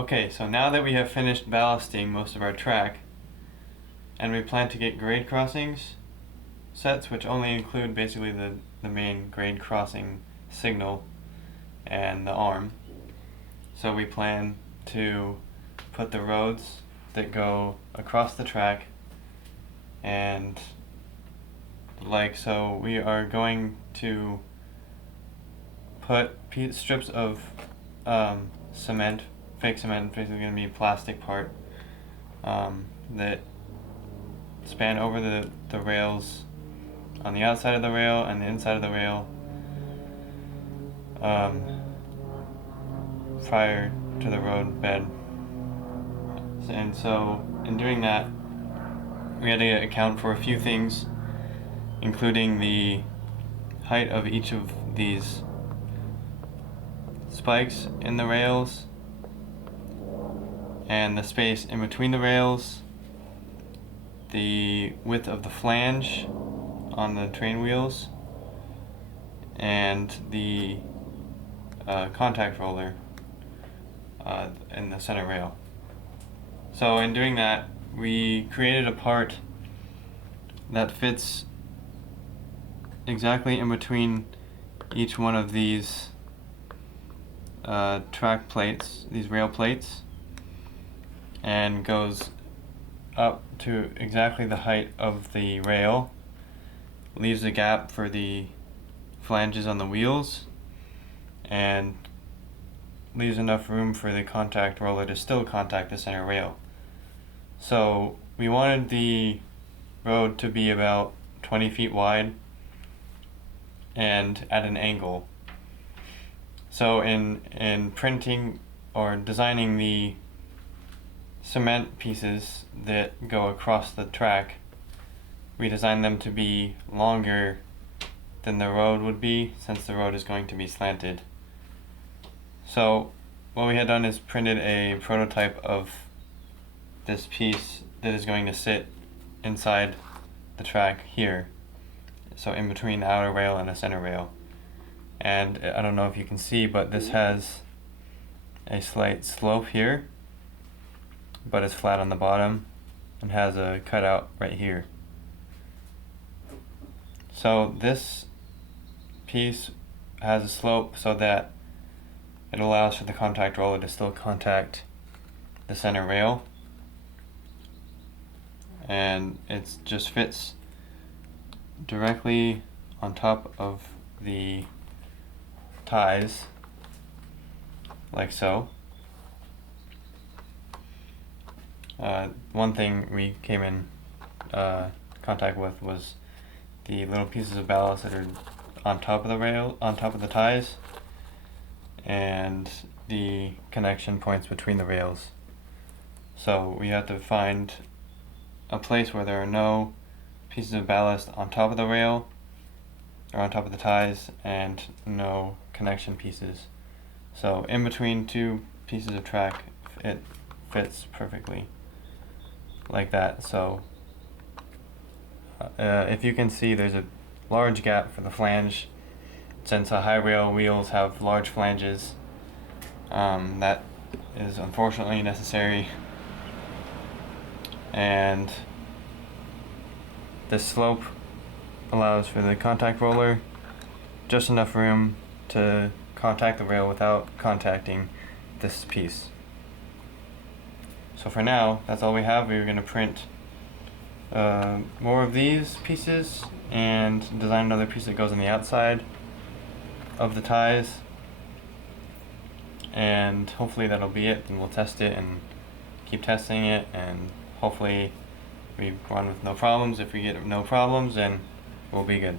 Okay, so now that we have finished ballasting most of our track, and we plan to get grade crossings sets, which only include basically the main grade crossing signal and the arm. So we plan to put the roads that go across the track, and like so we are going to put strips of cement, fake cement, basically going to be plastic part, that span over the rails on the outside of the rail and the inside of the rail, prior to the road bed. And so in doing that, we had to account for a few things, including the height of each of these spikes in the rails and the space in between the rails, the width of the flange on the train wheels, and the contact roller in the center rail. So in doing that, we created a part that fits exactly in between each one of these track plates, these rail plates, and goes up to exactly the height of the rail, leaves a gap for the flanges on the wheels, and leaves enough room for the contact roller to still contact the center rail. So we wanted the road to be about 20 feet wide and at an angle. So in printing or designing the cement pieces that go across the track, we designed them to be longer than the road would be, since the road is going to be slanted. So what we had done is printed a prototype of this piece that is going to sit inside the track here, so in between the outer rail and the center rail. And I don't know if you can see, but this has a slight slope here, but it's flat on the bottom and has a cutout right here. So this piece has a slope so that it allows for the contact roller to still contact the center rail, and it just fits directly on top of the ties, like so. One thing we came in contact with was the little pieces of ballast that are on top of the rail, on top of the ties, and the connection points between the rails. So we have to find a place where there are no pieces of ballast on top of the rail or on top of the ties, and no connection pieces. So in between two pieces of track, it fits perfectly like that. So if you can see, there's a large gap for the flange, since high rail wheels have large flanges. That is unfortunately necessary, and the slope allows for the contact roller just enough room to contact the rail without contacting this piece. So for now, that's all we have. We're going to print more of these pieces and design another piece that goes on the outside of the ties, and hopefully that'll be it. And we'll test it and keep testing it, and hopefully we run with no problems. If we get no problems, then we'll be good.